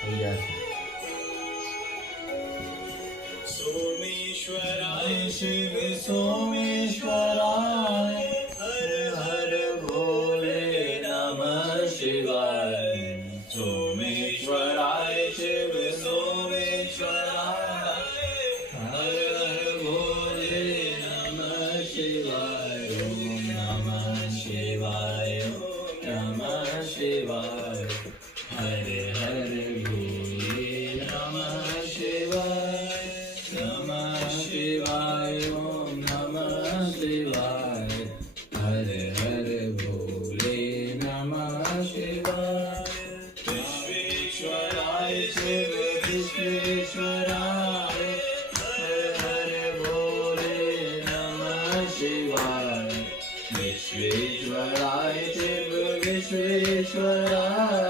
થઈ જશે. सोमेश्वराय शिव सोमेश्वराय हर हर भोले नमः शिवाय सोमेश्वराय शिव सोमेश्वराय हर हर भोले नमः शिवाय ओम नमः शिवाय ओम नमः शिवाय हरे हरे भोले नमः शिवाय नमः शिवाय ओम नमः शिवाय हरे हरे भोले नमः शिवाय विश्वेश्वराय शिव विश्वेश्वराय हरे हरे भोले नमः शिवाय विश्वेश्वराय शिव विश्वेश्वराय